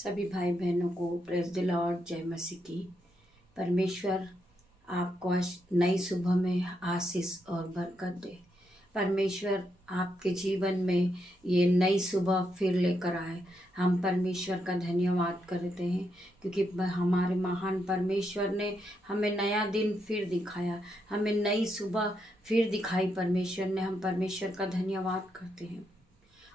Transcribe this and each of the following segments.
सभी भाई बहनों को प्रेज द लॉर्ड, जय मसीह की। परमेश्वर आपको आज नई सुबह में आशीष और बरकत दे। परमेश्वर आपके जीवन में ये नई सुबह फिर लेकर आए। हम परमेश्वर का धन्यवाद करते हैं क्योंकि हमारे महान परमेश्वर ने हमें नया दिन फिर दिखाया, हमें नई सुबह फिर दिखाई। परमेश्वर ने, हम परमेश्वर का धन्यवाद करते हैं।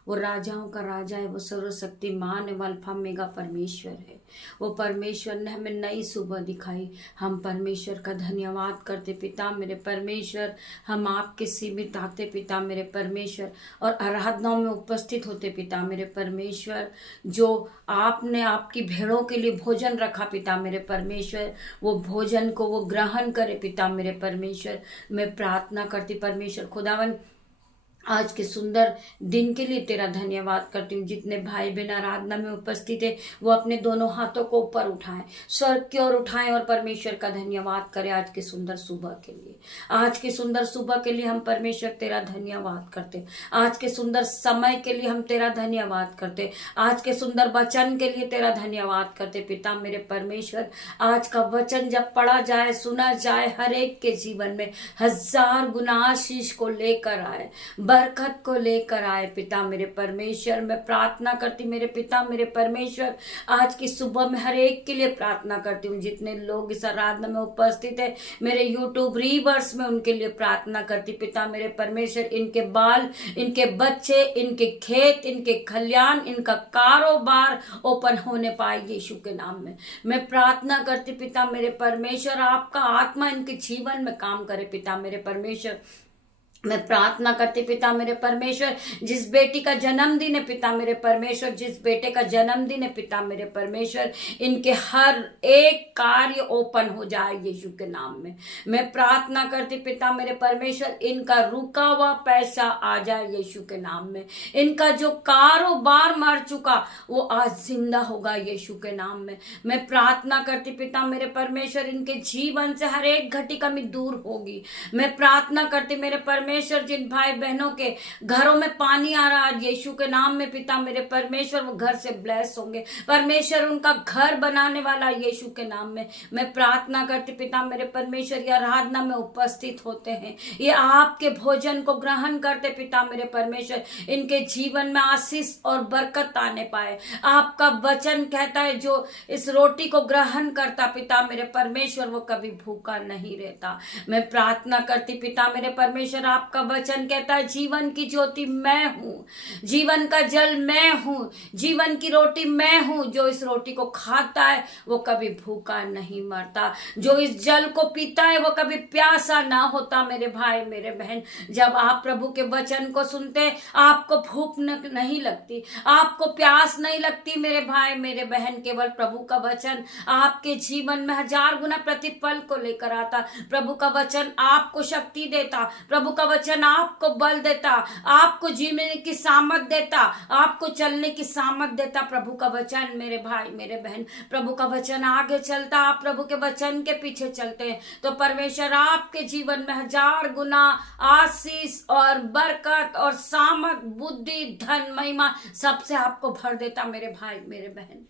वो राजाओं का राजा है, वो सर्वशक्तिमान है, अल्फा मेगा परमेश्वर है। वो परमेश्वर ने हमें नई सुबह दिखाई। हम परमेश्वर का धन्यवाद करते। पिता मेरे परमेश्वर, हम आपके सीमित आते पिता मेरे परमेश्वर और आराधनाओं में उपस्थित होते पिता मेरे परमेश्वर। जो आपने आपकी भेड़ों के लिए भोजन रखा पिता मेरे परमेश्वर, वो भोजन को वो ग्रहण करे पिता मेरे परमेश्वर। मैं प्रार्थना करती परमेश्वर खुदावन, आज के सुंदर दिन के लिए तेरा धन्यवाद करती हूँ। जितने भाई बहन आराधना में उपस्थित है वो अपने दोनों हाथों को ऊपर उठाएं, स्वर्ग की ओर उठाएं और परमेश्वर का धन्यवाद करें आज के सुंदर सुबह के लिए। आज के सुंदर सुबह के लिए हम परमेश्वर तेरा धन्यवाद करते। आज के सुंदर समय के लिए हम तेरा धन्यवाद करते। आज के सुंदर वचन के लिए तेरा धन्यवाद करते पिता मेरे परमेश्वर। आज का वचन जब पढ़ा जाए, सुना जाए, हर एक के जीवन में 1000 गुना आशीष को लेकर आए, बरकत को लेकर आए पिता मेरे परमेश्वर। मैं प्रार्थना करती मेरे पिता मेरे परमेश्वर, आज की सुबह में हर एक के लिए प्रार्थना करती हूँ। जितने लोग इस आराधना में उपस्थित है, मेरे यूट्यूब रीवर्स में, उनके लिए प्रार्थना करती पिता मेरे परमेश्वर। इनके बाल, इनके बच्चे, इनके खेत, इनके खलियान, इनका कारोबार ओपन होने पाए यीशु के नाम में। मैं प्रार्थना करती पिता मेरे परमेश्वर, आपका आत्मा इनके जीवन में काम करे पिता मेरे परमेश्वर। मैं प्रार्थना करती पिता मेरे परमेश्वर, जिस बेटी का जन्मदिन है पिता मेरे परमेश्वर, जिस बेटे का जन्मदिन है पिता मेरे परमेश्वर, इनके हर एक कार्य ओपन हो जाए यीशु के नाम में। मैं प्रार्थना करती पिता मेरे परमेश्वर, इनका रुका हुआ पैसा आ जाए यीशु के नाम में। इनका जो कारोबार मर चुका वो आज जिंदा होगा यीशु के नाम में। मैं प्रार्थना करती पिता मेरे परमेश्वर, इनके जीवन से हर एक घटी कमी दूर होगी। मैं प्रार्थना करती मेरे परमेश्वर, जिन भाई बहनों के घरों में पानी आ रहा है यीशु के नाम में पिता मेरे परमेश्वर, वो घर से ब्लेस होंगे परमेश्वर। उनका घर बनाने वाला यीशु के नाम में मैं प्रार्थना करती पिता मेरे परमेश्वर। ये आराधना में उपस्थित होते हैं, ये आपके भोजन को ग्रहण करते पिता मेरे परमेश्वर। इनके जीवन में आशीष और बरकत आने पाए। आपका वचन कहता है, जो इस रोटी को ग्रहण करता पिता मेरे परमेश्वर, वो कभी भूखा नहीं रहता। मैं प्रार्थना करती पिता मेरे परमेश्वर, आपका वचन कहता है, जीवन की ज्योति मैं हूं, जीवन का जल मैं हूं, जीवन की रोटी मैं हूं। जो इस रोटी को खाता है वो कभी भूखा नहीं मरता, जो इस जल को पीता है वो कभी प्यासा ना होता। मेरे भाई मेरे बहन, जब आप प्रभु के वचन को सुनते आपको भूख नहीं लगती, आपको प्यास नहीं लगती मेरे भाई मेरे बहन। केवल प्रभु का वचन आपके जीवन में 1000 गुना प्रतिफल को लेकर आता। प्रभु का वचन आपको शक्ति देता, प्रभु का वचन आपको बल देता, आपको जीने की सामर्थ देता, आपको चलने की सामर्थ देता। प्रभु का वचन मेरे भाई मेरे बहन, प्रभु का वचन आगे चलता, आप प्रभु के वचन के पीछे चलते हैं तो परमेश्वर आपके जीवन में 1000 गुना आशीष और बरकत और सामर्थ, बुद्धि, धन, महिमा सबसे आपको भर देता मेरे भाई मेरे बहन।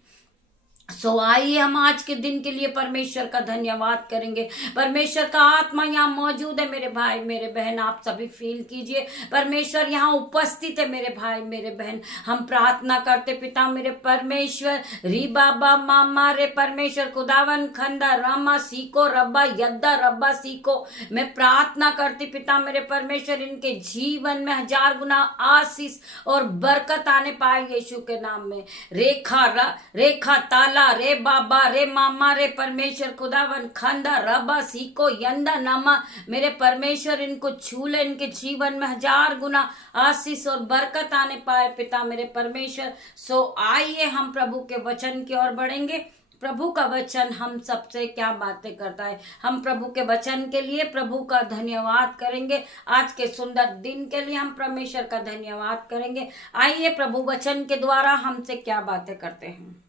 सो आइए हम आज के दिन के लिए परमेश्वर का धन्यवाद करेंगे। परमेश्वर का आत्मा यहाँ मौजूद है मेरे भाई मेरे बहन, आप सभी फील कीजिए। परमेश्वर यहाँ उपस्थित है मेरे भाई मेरे बहन। हम प्रार्थना करते पिता मेरे परमेश्वर, री बाबा मामा रे परमेश्वर, खुदावन खंदा रामा सीको रब्बा यद्दा रब्बा सीको। मैं प्रार्थना करती पिता मेरे परमेश्वर, इनके जीवन में 1000 गुना आशीष और बरकत आने पाए यीशु के नाम में। रेखा ताला रे बाबा रे मामा रे परमेश्वर, खुदावन खंदा रबा सीको यंदा नामा। मेरे परमेश्वर इनको छू ले, इनके जीवन में 1000 गुना आशीष और बरकत आने पाए पिता मेरे परमेश्वर। सो आइए हम प्रभु के वचन की ओर बढ़ेंगे। प्रभु का वचन हम सबसे क्या बातें करता है। हम प्रभु के वचन के लिए प्रभु का धन्यवाद करेंगे। आज के सुंदर दिन के लिए हम परमेश्वर का धन्यवाद करेंगे। आइए प्रभु वचन के द्वारा हमसे क्या बातें करते हैं।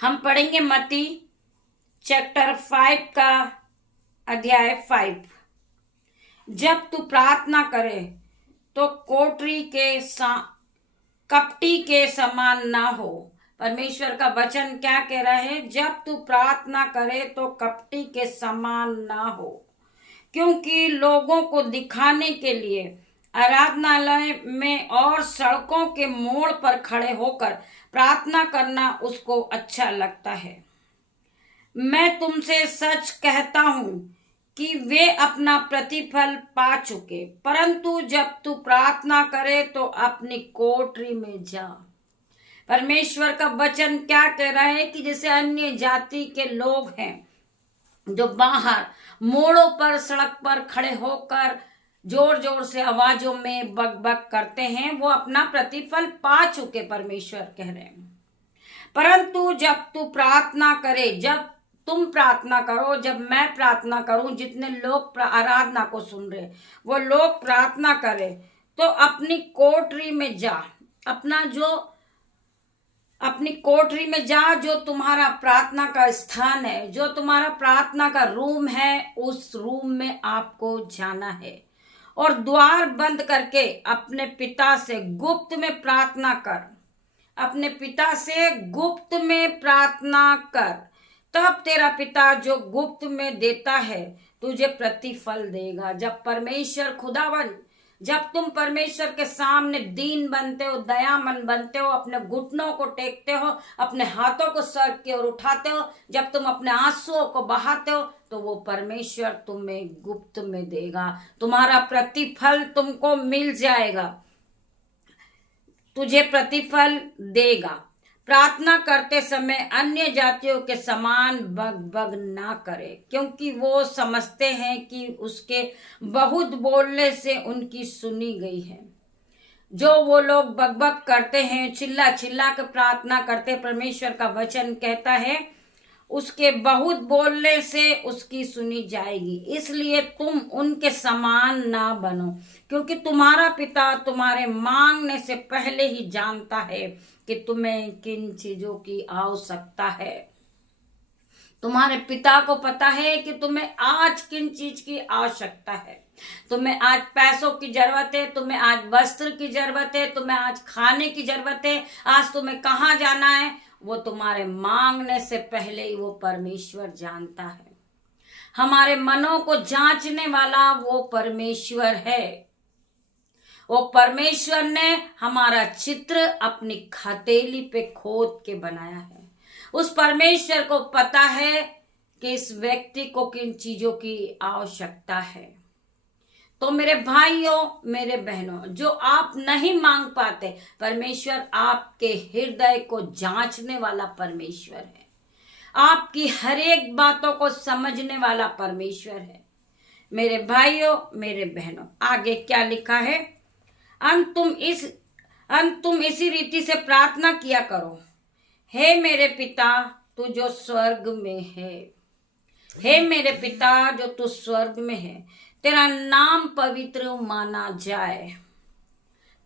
हम पढ़ेंगे मत्ती चैप्टर 5 का अध्याय 5। जब तू प्रार्थना करे तो कोटरी के कपटी के समान ना हो, परमेश्वर का वचन क्या कह रहा है? जब तू प्रार्थना करे तो कपटी के समान ना हो, क्योंकि लोगों को दिखाने के लिए आराधनालय में और सड़कों के मोड़ पर खड़े होकर प्रार्थना करना उसको अच्छा लगता है। मैं तुमसे सच कहता हूं कि वे अपना प्रतिफल पा चुके। परंतु जब तू प्रार्थना करे तो अपनी कोठरी में जा। परमेश्वर का वचन क्या कह रहा है कि जैसे अन्य जाति के लोग हैं जो बाहर मोड़ों पर, सड़क पर खड़े होकर जोर जोर से आवाजों में बक बक करते हैं, वो अपना प्रतिफल पा चुके, परमेश्वर कह रहे हैं। परंतु जब तू प्रार्थना करे, जब तुम प्रार्थना करो, जब मैं प्रार्थना करूं, जितने लोग आराधना को सुन रहे वो लोग प्रार्थना करें, तो अपनी कोठरी में जा, अपनी कोठरी में जा, जो तुम्हारा प्रार्थना का स्थान है, जो तुम्हारा प्रार्थना का रूम है, उस रूम में आपको जाना है और द्वार बंद करके अपने पिता से गुप्त में प्रार्थना कर। अपने पिता से गुप्त में प्रार्थना कर, तब तेरा पिता जो गुप्त में देता है तुझे प्रतिफल देगा। जब परमेश्वर खुदावन, जब तुम परमेश्वर के सामने दीन बनते हो, दयामन बनते हो, अपने घुटनों को टेकते हो, अपने हाथों को सर की ओर उठाते हो, जब तुम अपने आंसुओं को बहाते हो, तो वो परमेश्वर तुम्हें गुप्त में देगा। तुम्हारा प्रतिफल तुमको मिल जाएगा, तुझे प्रतिफल देगा। प्रार्थना करते समय अन्य जातियों के समान बग बग ना करे, क्योंकि वो समझते हैं कि उसके बहुत बोलने से उनकी सुनी गई है। जो वो लोग बग करते हैं, चिल्ला चिल्ला कर प्रार्थना करते, परमेश्वर का वचन कहता है उसके बहुत बोलने से उसकी सुनी जाएगी। इसलिए तुम उनके समान ना बनो, क्योंकि तुम्हारा पिता तुम्हारे मांगने से पहले ही जानता है कि तुम्हें किन चीजों की आवश्यकता है। तुम्हारे पिता को पता है कि तुम्हें आज किन चीज की आवश्यकता है। तुम्हें आज पैसों की जरूरत है, तुम्हें आज वस्त्र की जरूरत है, तुम्हें आज खाने की जरूरत है, आज तुम्हें कहाँ जाना है, वो तुम्हारे मांगने से पहले ही वो परमेश्वर जानता है। हमारे मनों को जांचने वाला वो परमेश्वर है। वो परमेश्वर ने हमारा चित्र अपनी हथेली पे खोद के बनाया है। उस परमेश्वर को पता है कि इस व्यक्ति को किन चीजों की आवश्यकता है। तो मेरे भाइयों, मेरे बहनों, जो आप नहीं मांग पाते, परमेश्वर आपके हृदय को जांचने वाला परमेश्वर है। आपकी हर एक बातों को समझने वाला परमेश्वर है। मेरे भाइयों, मेरे बहनों, आगे क्या लिखा है? तुम इसी रीति से प्रार्थना किया करो। हे मेरे पिता तू जो स्वर्ग में है, हे मेरे पिता जो तू स्वर्ग में है, तेरा नाम पवित्र माना जाए,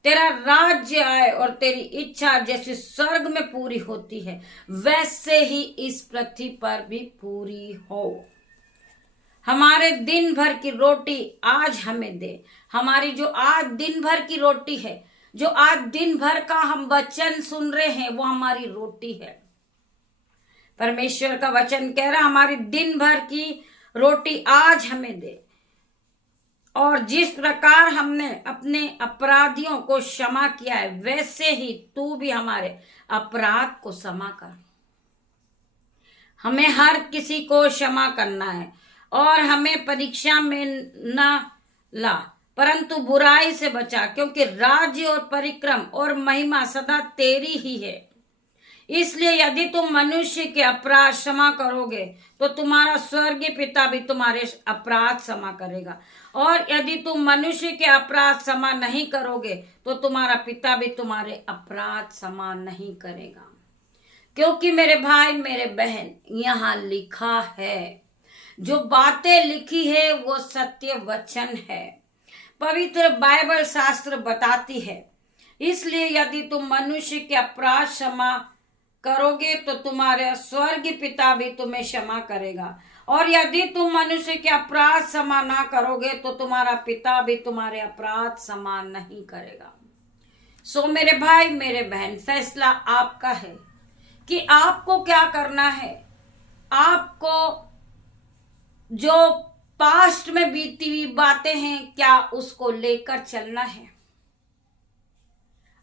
तेरा राज्य आए और तेरी इच्छा जैसे स्वर्ग में पूरी होती है वैसे ही इस पृथ्वी पर भी पूरी हो। हमारे दिन भर की रोटी आज हमें दे। हमारी जो आज दिन भर की रोटी है, जो आज दिन भर का हम वचन सुन रहे हैं, वो हमारी रोटी है। परमेश्वर का वचन कह रहा हमारी दिन भर की रोटी आज हमें दे, और जिस प्रकार हमने अपने अपराधियों को क्षमा किया है वैसे ही तू भी हमारे अपराध को क्षमा कर। हमें हर किसी को क्षमा करना है और हमें परीक्षा में न ला, परंतु बुराई से बचा, क्योंकि राज्य और परिक्रम और महिमा सदा तेरी ही है। इसलिए यदि तुम मनुष्य के अपराध क्षमा करोगे तो तुम्हारा स्वर्गीय पिता भी तुम्हारे अपराध क्षमा करेगा, और यदि तुम मनुष्य के अपराध क्षमा नहीं करोगे तो तुम्हारा पिता भी तुम्हारे अपराध क्षमा नहीं करेगा। क्योंकि मेरे भाई, मेरे बहन, यहाँ लिखा है, जो बातें लिखी है वो सत्य वचन है। पवित्र बाइबल शास्त्र बताती है। इसलिए यदि तुम मनुष्य के अपराध क्षमा करोगे तो तुम्हारे स्वर्गीय पिता भी तुम्हें क्षमा करेगा, और यदि तुम मनुष्य के अपराध क्षमा ना करोगे तो तुम्हारा पिता भी तुम्हारे अपराध क्षमा नहीं करेगा। सो मेरे भाई, मेरे बहन, फैसला आपका है। कि आपको क्या करना है। आपको जो पास्ट में बीती हुई बातें हैं, क्या उसको लेकर चलना है।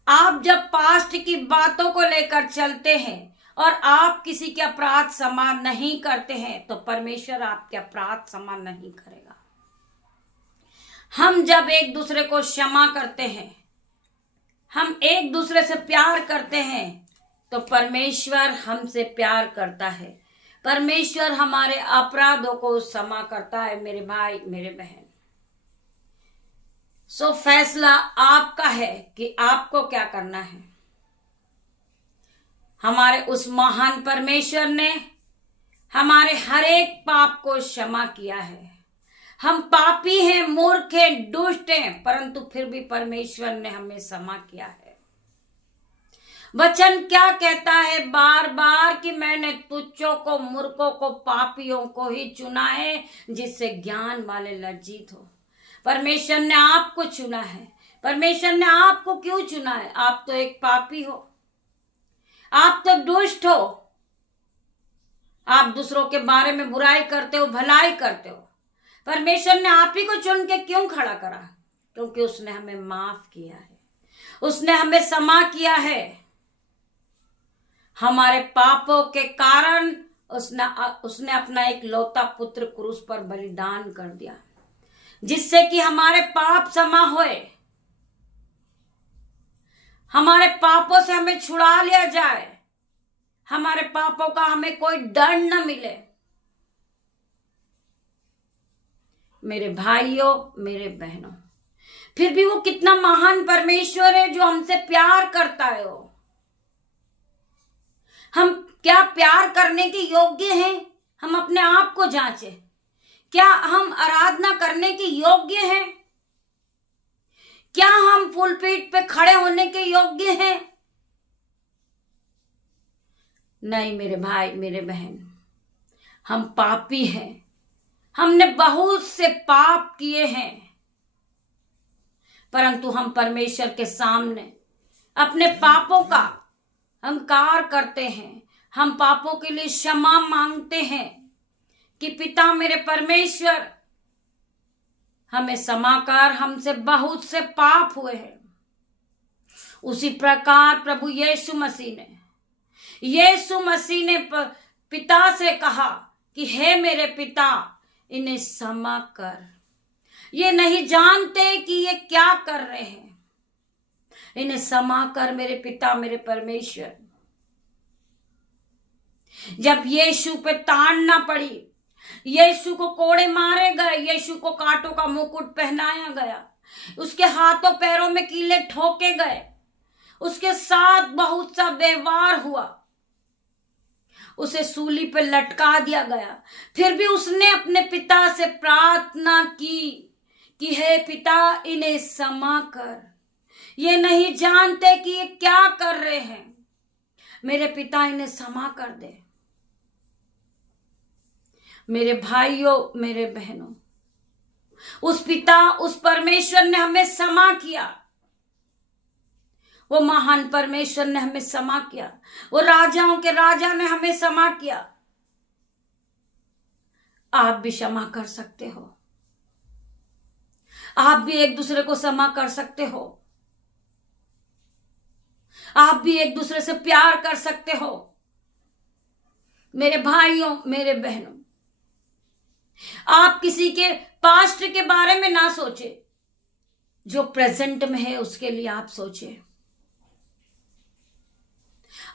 आप जब पास्ट की बातों को लेकर चलते हैं और आप किसी के अपराध क्षमा नहीं करते हैं, तो परमेश्वर आपके अपराध क्षमा नहीं करेगा। हम जब एक दूसरे को क्षमा करते हैं, हम एक दूसरे से प्यार करते हैं, तो परमेश्वर हमसे प्यार करता है। परमेश्वर हमारे अपराधों को क्षमा करता है मेरे भाई मेरे बहन। सो फैसला आपका है कि आपको क्या करना है। हमारे उस महान परमेश्वर ने हमारे हर एक पाप को क्षमा किया है। हम पापी हैं, मूर्ख हैं, दुष्ट हैं, परंतु फिर भी परमेश्वर ने हमें क्षमा किया है। वचन क्या कहता है बार बार कि मैंने तुच्छों को, मूर्खों को, पापियों को ही चुना है, जिससे ज्ञान वाले लज्जित हो। परमेश्वर ने आपको चुना है। परमेश्वर ने आपको क्यों चुना है? आप तो एक पापी हो, आप तो दुष्ट हो, आप दूसरों के बारे में बुराई करते हो, भलाई करते हो। परमेश्वर ने आप ही को चुन के क्यों खड़ा करा? क्योंकि उसने हमें माफ किया है, उसने हमें क्षमा किया है। हमारे पापों के कारण उसने अपना एक लौता पुत्र क्रूस पर बलिदान कर दिया, जिससे कि हमारे पाप क्षमा होए, हमारे पापों से हमें छुड़ा लिया जाए, हमारे पापों का हमें कोई डर न मिले। मेरे भाइयों मेरे बहनों, फिर भी वो कितना महान परमेश्वर है जो हमसे प्यार करता है। हम क्या प्यार करने के योग्य हैं? हम अपने आप को जांचें। क्या हम आराधना करने के योग्य हैं? क्या हम फुलपीठ पे खड़े होने के योग्य हैं? नहीं मेरे भाई मेरे बहन, हम पापी हैं। हमने बहुत से पाप किए हैं, परंतु हम परमेश्वर के सामने अपने पापों का अंकार करते हैं। हम पापों के लिए क्षमा मांगते हैं कि पिता मेरे परमेश्वर हमें क्षमा कर, हमसे बहुत से पाप हुए हैं। उसी प्रकार प्रभु यीशु मसीह ने पिता से कहा कि हे मेरे पिता, इन्हें क्षमा कर, ये नहीं जानते कि ये क्या कर रहे हैं। इन्हें क्षमा कर मेरे पिता मेरे परमेश्वर। जब यीशु पे ताड़ना पड़ी, यीशु को कोड़े मारे गए, यीशु को कांटों का मुकुट पहनाया गया, उसके हाथों पैरों में कीले ठोके गए, उसके साथ बहुत सा व्यवहार हुआ, उसे सूली पे लटका दिया गया, फिर भी उसने अपने पिता से प्रार्थना की कि हे पिता, इन्हें क्षमा कर, ये नहीं जानते कि ये क्या कर रहे हैं। मेरे पिता, इन्हें क्षमा कर दे। मेरे भाइयों मेरे बहनों, उस पिता उस परमेश्वर ने हमें क्षमा किया। वो महान परमेश्वर ने हमें क्षमा किया। वो राजाओं के राजा ने हमें क्षमा किया। आप भी क्षमा कर सकते हो। आप भी एक दूसरे को क्षमा कर सकते हो। आप भी एक दूसरे से प्यार कर सकते हो। मेरे भाइयों मेरे बहनों, आप किसी के पास्ट के बारे में ना सोचे, जो प्रेजेंट में है उसके लिए आप सोचे।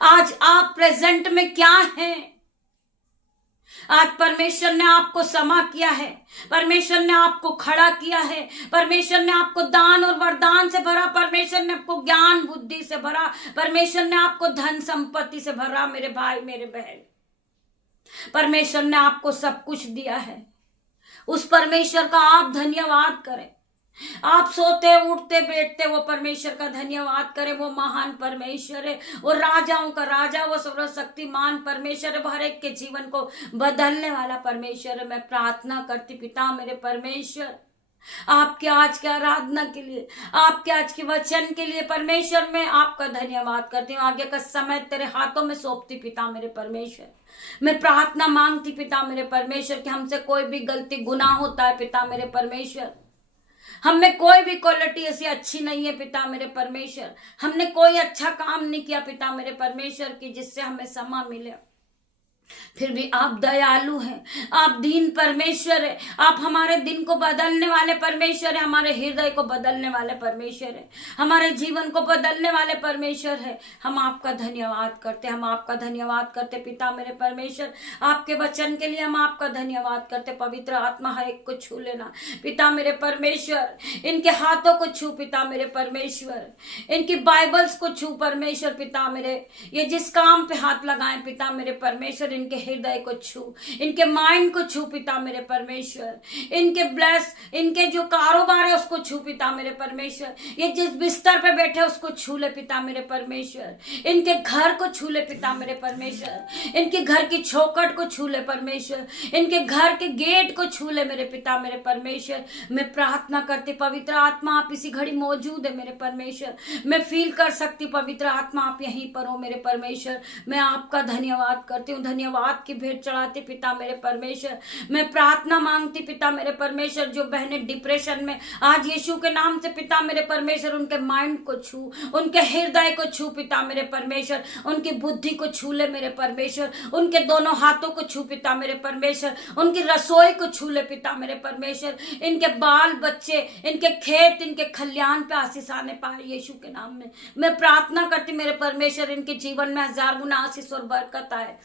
आज आप प्रेजेंट में क्या हैं? आज परमेश्वर ने आपको क्षमा किया है, परमेश्वर ने आपको खड़ा किया है, परमेश्वर ने आपको दान और वरदान से भरा, परमेश्वर ने आपको ज्ञान बुद्धि से भरा, परमेश्वर ने आपको धन संपत्ति से भरा। मेरे भाई मेरे बहन, परमेश्वर ने आपको सब कुछ दिया है। उस परमेश्वर का आप धन्यवाद करें। आप सोते उठते बैठते वो परमेश्वर का धन्यवाद करें। वो महान परमेश्वर है, वो राजाओं का राजा, वो सर्वशक्तिमान परमेश्वर है, वो हर एक के जीवन को बदलने वाला परमेश्वर है। मैं प्रार्थना करती पिता मेरे परमेश्वर, आपके आज के आराधना के लिए, आपके आज के वचन के लिए परमेश्वर मैं आपका धन्यवाद करती हूँ। आगे का समय तेरे हाथों में सौंपती पिता मेरे परमेश्वर। मैं प्रार्थना मांगती पिता मेरे परमेश्वर कि हमसे कोई भी गलती गुनाह होता है पिता मेरे परमेश्वर, हम में कोई भी क्वालिटी ऐसी अच्छी नहीं है पिता मेरे परमेश्वर, हमने कोई अच्छा काम नहीं किया पिता मेरे परमेश्वर की जिससे हमें क्षमा मिले, फिर भी आप दयालु हैं, आप दीन परमेश्वर है, आप हमारे दिन को बदलने वाले परमेश्वर है, हमारे हृदय को बदलने वाले परमेश्वर है, हमारे जीवन को बदलने वाले परमेश्वर है। हम आपका धन्यवाद करते, हम आपका धन्यवाद करते पिता मेरे परमेश्वर। आपके वचन के लिए हम आपका धन्यवाद करते। पवित्र आत्मा हर एक को छू लेना पिता मेरे परमेश्वर, इनके हाथों को छू पिता मेरे परमेश्वर, इनकी बाइबल्स को छू परमेश्वर पिता मेरे, ये जिस काम पे हाथ लगाएं पिता मेरे परमेश्वर, इनके हृदय को छू, इनके माइंड को छू पिता मेरे परमेश्वर, इनके ब्लेस, इनके जो कारोबार है उसको छू पिता मेरे परमेश्वर, ये जिस बिस्तर पे बैठे उसको छू ले पिता मेरे परमेश्वर, इनके घर को छू ले पिता मेरे परमेश्वर, इनके घर की चौखट को छू ले परमेश्वर, इनके घर के गेट को छू ले मेरे पिता मेरे परमेश्वर। मैं प्रार्थना करती पवित्र आत्मा आप इसी घड़ी मौजूद है मेरे परमेश्वर, मैं फील कर सकती पवित्र आत्मा आप यहीं पर हो मेरे परमेश्वर। मैं आपका धन्यवाद करती हूँ, धन्यवाद की भेंट चढ़ाती पिता मेरे परमेश्वर। मैं प्रार्थना मांगती पिता मेरे परमेश्वर, जो बहनें डिप्रेशन में आज यीशु के नाम से पिता मेरे परमेश्वर उनके माइंड को छू, उनके हृदय को छू पिता मेरे परमेश्वर, उनकी बुद्धि को छू ले मेरे परमेश्वर, उनके दोनों हाथों को छू पिता मेरे परमेश्वर, उनकी रसोई को छू ले पिता मेरे परमेश्वर, इनके बाल बच्चे, इनके खेत, इनके खलियान पे आशीष आने पाए यीशु के नाम में। मैं प्रार्थना करती मेरे परमेश्वर इनके जीवन में 1000 गुना आशीष और बरकत आए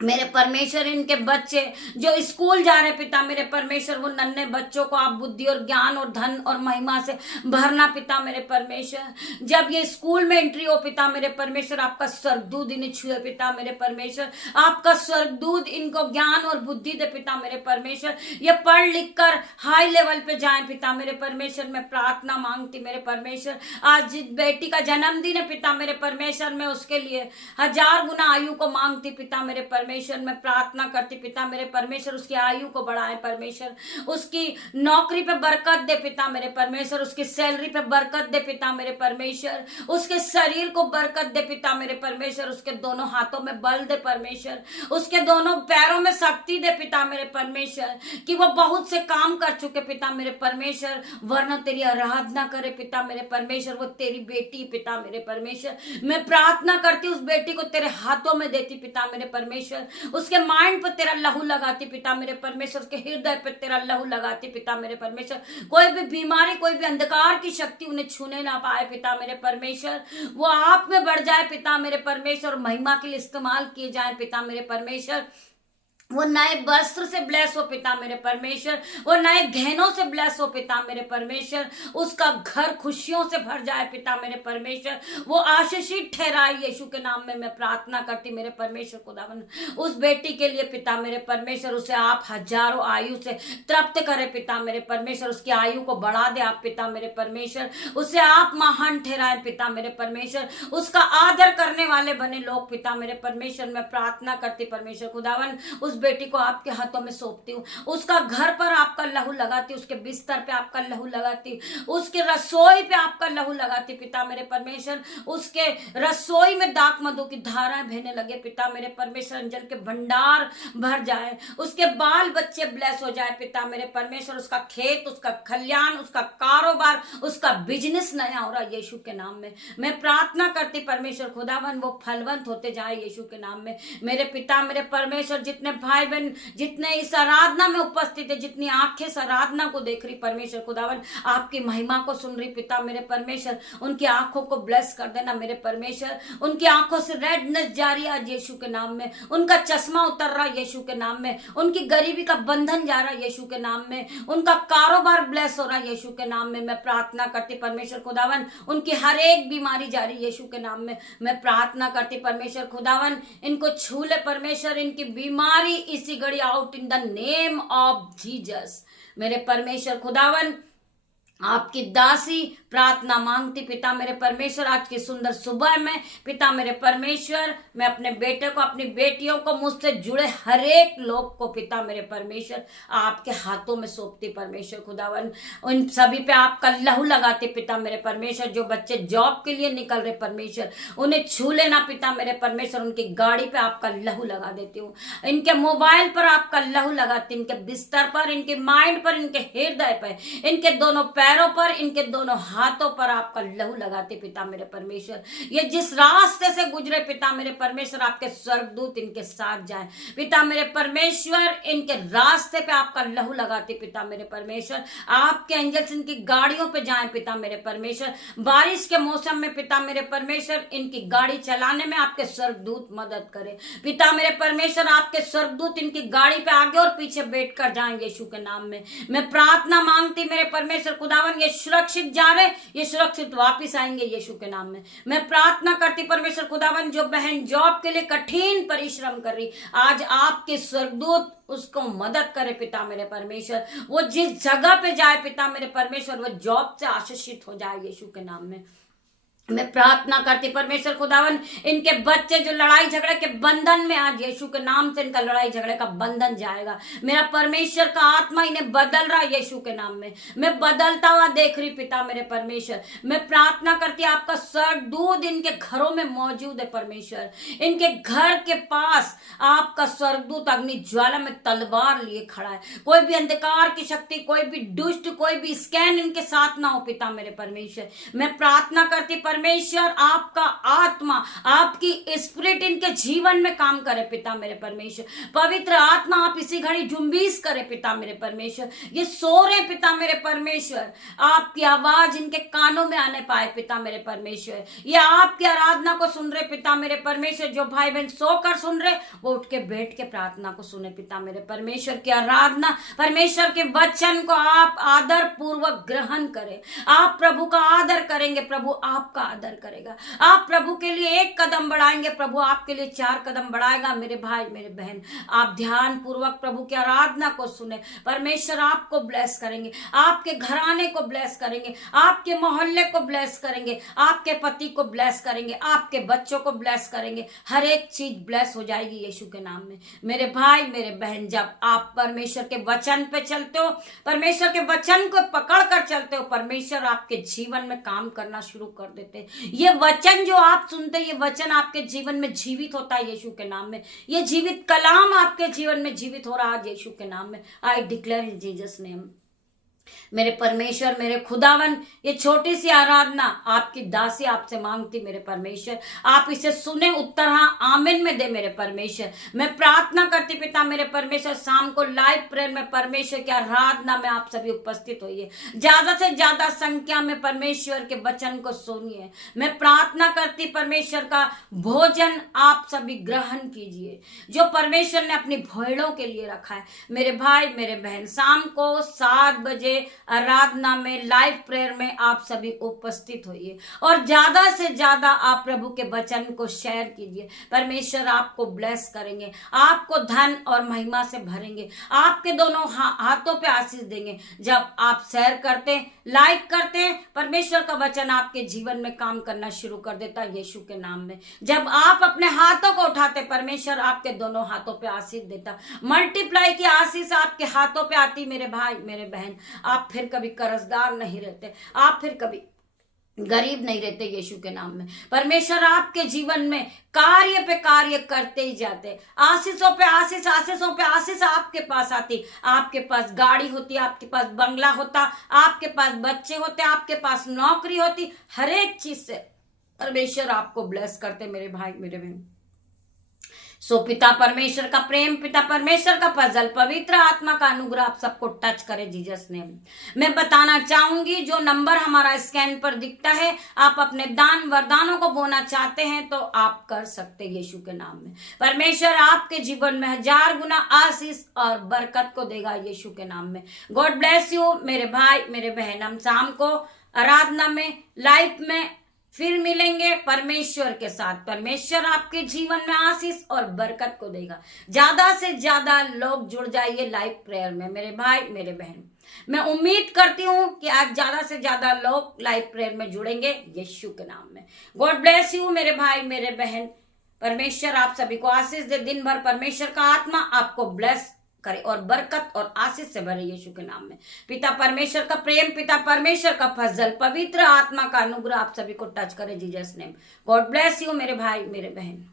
मेरे परमेश्वर। इनके बच्चे जो स्कूल जा रहे पिता मेरे परमेश्वर, वो नन्हे बच्चों को आप बुद्धि और ज्ञान और धन और महिमा से भरना पिता मेरे परमेश्वर। जब ये स्कूल में एंट्री हो पिता मेरे परमेश्वर, आपका स्वर्गदूत इन्हें छुए पिता मेरे परमेश्वर, आपका स्वर्गदूत इनको ज्ञान और बुद्धि दे पिता मेरे परमेश्वर, ये पढ़ लिख कर हाई लेवल पे जाए पिता मेरे परमेश्वर। मैं प्रार्थना मांगती मेरे परमेश्वर, आज जिस बेटी का जन्मदिन है पिता मेरे परमेश्वर, मैं उसके लिए 1000 गुना आयु को मांगती पिता मेरे परमेश्वर। मैं प्रार्थना करती पिता मेरे परमेश्वर, उसकी आयु को बढ़ाए परमेश्वर, उसकी नौकरी पे बरकत दे पिता मेरे परमेश्वर, उसकी सैलरी पे बरकत दे पिता मेरे परमेश्वर, उसके शरीर को बरकत दे पिता मेरे परमेश्वर, उसके दोनों हाथों में बल दे परमेश्वर, उसके दोनों पैरों में शक्ति दे पिता मेरे परमेश्वर, कि वो बहुत से काम कर चुके पिता मेरे परमेश्वर, वरना तेरी आराधना करे पिता मेरे परमेश्वर। वो तेरी बेटी पिता मेरे परमेश्वर, मैं प्रार्थना करती उस बेटी को तेरे हाथों में देती पिता मेरे परमेश्वर, उसके माइंड पर तेरा लहू लगाती पिता मेरे परमेश्वर, उसके हृदय पर तेरा लहू लगाती पिता मेरे परमेश्वर। कोई भी बीमारी, कोई भी अंधकार की शक्ति उन्हें छूने ना पाए पिता मेरे परमेश्वर, वो आप में बढ़ जाए पिता मेरे परमेश्वर, महिमा के लिए इस्तेमाल किए जाए पिता मेरे परमेश्वर। वो नए वस्त्र से ब्लेस हो पिता मेरे परमेश्वर, वो नए गहनों से ब्लेस हो पिता मेरे परमेश्वर, उसका घर खुशियों से भर जाए पिता मेरे परमेश्वर, वो आशीषित ठहराए यीशु के नाम में। मैं प्रार्थना करती मेरे परमेश्वर खुदावन उस बेटी के लिए पिता मेरे परमेश्वर, उसे आप हजारों आयु से तृप्त करे पिता मेरे परमेश्वर, उसकी आयु को बढ़ा दे आप पिता मेरे परमेश्वर, उसे आप महान ठहराए पिता मेरे परमेश्वर, उसका आदर करने वाले बने लोग पिता मेरे परमेश्वर। मैं प्रार्थना करती परमेश्वर खुदावन उस बेटी को आपके हाथों में सौंपती हूँ, उसका घर पर आपका लहू लगाती, उसके बिस्तर पे आपका लहू लगाती, उसके रसोई पे आपका लहू लगाती पिता मेरे परमेश्वर, उसके रसोई में दाक मधु की धाराएं बहने लगे पिता मेरे परमेश्वर, अंजल के भंडार भर जाए, उसके बाल बच्चे ब्लेस हो जाए पिता मेरे परमेश्वर, उसका खेत, उसका खलियान, उसका कारोबार, उसका बिजनेस नया हो रहा यीशु के नाम में। मैं प्रार्थना करती परमेश्वर खुदावन वो फलवंत होते जाए यीशु के नाम में। मेरे पिता मेरे परमेश्वर, जितने भाई बहन जितने इस आराधना में उपस्थित है, जितनी आंखें इस आराधना को देख रही परमेश्वर खुदावन, आपकी महिमा को सुन रही पिता मेरे परमेश्वर, उनकी आंखों को ब्लेस कर देना मेरे परमेश्वर, उनकी आंखों से रेडनेस जारी आज यीशु के नाम में, उनका चश्मा उतर रहा यीशु के नाम में, उनकी गरीबी का बंधन जा रहा यीशु के नाम में, उनका कारोबार ब्लेस हो रहा यीशु के नाम में। मैं प्रार्थना करती परमेश्वर खुदावन उनकी हर एक बीमारी जा रही यीशु के नाम में। मैं प्रार्थना करती परमेश्वर खुदावन इनको छू ले परमेश्वर, इनकी बीमारी इसी घड़ी out in the name of Jesus. मेरे परमेश्वर खुदावन आपकी दासी प्रार्थना मांगती पिता मेरे परमेश्वर आज की सुंदर सुबह में पिता मेरे परमेश्वर, मैं अपने बेटे को, अपनी बेटियों को, मुझसे जुड़े हर एक लोग को पिता मेरे परमेश्वर आपके हाथों में सौंपती परमेश्वर खुदावन। उन सभी पे आपका लहू लगाते पिता मेरे परमेश्वर। जो बच्चे जॉब के लिए निकल रहे परमेश्वर, उन्हें छू लेना पिता मेरे परमेश्वर। उनकी गाड़ी पे आपका लहू लगा देती हूँ, इनके मोबाइल पर आपका लहू लगाती, इनके बिस्तर पर, इनके माइंड पर, इनके हृदय पर, इनके दोनों पैरों पर, इनके दोनों हाथों पर आपका लहू लगाते पिता मेरे परमेश्वर। ये जिस रास्ते से गुजरे पिता मेरे परमेश्वर, आपके स्वर्गदूत इनके साथ जाए पिता मेरे परमेश्वर। इनके रास्ते पे आपका लहू लगाते पिता मेरे परमेश्वर। आपके एंजल्स इनकी गाड़ियों पे जाएं पिता मेरे परमेश्वर। बारिश के मौसम में पिता मेरे परमेश्वर इनकी गाड़ी चलाने में आपके स्वर्गदूत मदद करे पिता मेरे परमेश्वर। आपके स्वर्गदूत इनकी गाड़ी पे आगे और पीछे बैठ कर जाएंगे यीशु के नाम में। मैं प्रार्थना मांगती मेरे परमेश्वर खुदावन, ये सुरक्षित जा रहे, ये सुरक्षित वापिस आएंगे यीशु के नाम में। मैं प्रार्थना करती परमेश्वर खुदावन, जो बहन जॉब के लिए कठिन परिश्रम कर रही, आज आपके स्वर्गदूत उसको मदद करे पिता मेरे परमेश्वर। वो जिस जगह पे जाए पिता मेरे परमेश्वर, वो जॉब से आशीषित हो जाए यीशु के नाम में। मैं प्रार्थना करती परमेश्वर खुदावन, इनके बच्चे जो लड़ाई झगड़े के बंधन में, आज यीशु के नाम से इनका लड़ाई झगड़े का बंधन जाएगा। मेरा परमेश्वर का आत्मा इन्हें बदल रहा है यीशु के नाम में। मैं बदलता हुआ देख रही पिता मेरे परमेश्वर। मैं प्रार्थना करती आपका स्वर्गदूत इनके घरों में मौजूद है परमेश्वर। इनके घर के पास आपका स्वर्गदूत अग्नि ज्वाला में तलवार लिए खड़ा है। कोई भी अंधकार की शक्ति, कोई भी दुष्ट, कोई भी स्कैन इनके साथ ना हो पिता मेरे परमेश्वर। मैं प्रार्थना करती परमेश्वर, आपका आत्मा, आपकी स्पिरिट इनके जीवन में काम करे पिता मेरे परमेश्वर। पवित्र आत्मा आप इसी घड़ी जुम्बीश करे पिता मेरे परमेश्वर। ये सो रहे पिता मेरे परमेश्वर, आपकी आवाज इनके कानों में आने पाए पिता मेरे परमेश्वर। ये आपकी आराधना को सुन रहे पिता मेरे परमेश्वर। जो भाई बहन सोकर सुन रहे, वो उठ के बैठ के प्रार्थना को सुने पिता मेरे परमेश्वर की आराधना। परमेश्वर के वचन को आप आदर पूर्वक ग्रहण करें। आप प्रभु का आदर करेंगे, प्रभु आपका आदर करेगा। आप प्रभु के लिए एक कदम बढ़ाएंगे, प्रभु आपके लिए 4 कदम बढ़ाएगा। मेरे भाई मेरे बहन, आप ध्यान पूर्वक प्रभु की आराधना को सुने। परमेश्वर आपको ब्लेस करेंगे, आपके घराने को ब्लेस करेंगे, आपके मोहल्ले को ब्लेस करेंगे, आपके पति को ब्लेस करेंगे, आपके बच्चों को ब्लेस करेंगे। हर एक चीज ब्लेस हो जाएगी यीशु के नाम में। मेरे भाई मेरे बहन, जब आप परमेश्वर के वचन पे चलते हो, परमेश्वर के वचन को पकड़ कर चलते हो, परमेश्वर आपके जीवन में काम करना शुरू कर देते। ये वचन जो आप सुनते, ये वचन आपके जीवन में जीवित होता है यीशु के नाम में। ये जीवित कलाम आपके जीवन में जीवित हो रहा है यीशु के नाम में। I declare in Jesus name. मेरे परमेश्वर, मेरे खुदावन, ये छोटी सी आराधना आपकी दासी आपसे मांगती मेरे परमेश्वर, आप इसे सुने, उत्तर हाँ आमीन में दे मेरे परमेश्वर। मैं प्रार्थना करती पिता मेरे परमेश्वर, शाम को लाइव प्रेयर में परमेश्वर की आराधना में आप सभी उपस्थित होइए। ज्यादा से ज्यादा संख्या में परमेश्वर के वचन को सुनिए। मैं प्रार्थना करती परमेश्वर का भोजन आप सभी ग्रहण कीजिए, जो परमेश्वर ने अपनी भेड़ों के लिए रखा है। मेरे भाई मेरे बहन, शाम को 7 बजे आराधना में, लाइव प्रेयर में आप सभी उपस्थित होइए और ज्यादा से ज्यादा आप प्रभु के वचन को शेयर कीजिए। परमेश्वर आपको ब्लेस करेंगे, आपको धन और महिमा से भरेंगे, आपके दोनों हाथों पे आशीष देंगे। जब आप शेयर करते, लाइक करते, परमेश्वर का वचन आपके जीवन में काम करना शुरू कर देता है यीशु के नाम में। जब आप अपने हाथों को उठाते, परमेश्वर आपके दोनों हाथों पे आशीष देता। मल्टीप्लाई की आशीष आपके हाथों पे आती मेरे भाई मेरे बहन। आप फिर कभी कर्जदार नहीं रहते, आप फिर कभी गरीब नहीं रहते यीशु के नाम में। परमेश्वर आपके जीवन में कार्य पे कार्य करते ही जाते। आशीषों पे आशीष, आशीषों पे आशीष आपके पास आती। आपके पास गाड़ी होती, आपके पास बंगला होता, आपके पास बच्चे होते, आपके पास नौकरी होती। हर एक चीज से परमेश्वर आपको ब्लेस करते मेरे भाई मेरे बहन। सो पिता परमेश्वर का प्रेम, पिता परमेश्वर का फजल, पवित्र आत्मा का अनुग्रह आप सबको टच करे जीसस नेम। मैं बताना चाहूंगी, जो नंबर हमारा स्कैन पर दिखता है, आप अपने दान वरदानों को बोना चाहते हैं तो आप कर सकते यीशु के नाम में। परमेश्वर आपके जीवन में 1000 गुना आशीष और बरकत को देगा यीशु के नाम में। गॉड ब्लेस यू मेरे भाई मेरे बहन। हम शाम को आराधना में, लाइव में फिर मिलेंगे परमेश्वर के साथ। परमेश्वर आपके जीवन में आशीष और बरकत को देगा। ज्यादा से ज्यादा लोग जुड़ जाइए लाइव प्रेयर में मेरे भाई मेरे बहन। मैं उम्मीद करती हूं कि आज ज्यादा से ज्यादा लोग लाइव प्रेयर में जुड़ेंगे यीशु के नाम में। गॉड ब्लेस यू मेरे भाई मेरे बहन। परमेश्वर आप सभी को आशीष दे। दिन भर परमेश्वर का आत्मा आपको ब्लेस करे और बरकत और आशीष से भरे यीशु के नाम में। पिता परमेश्वर का प्रेम, पिता परमेश्वर का फजल, पवित्र आत्मा का अनुग्रह आप सभी को टच करे Jesus name. God bless you मेरे भाई मेरे बहन।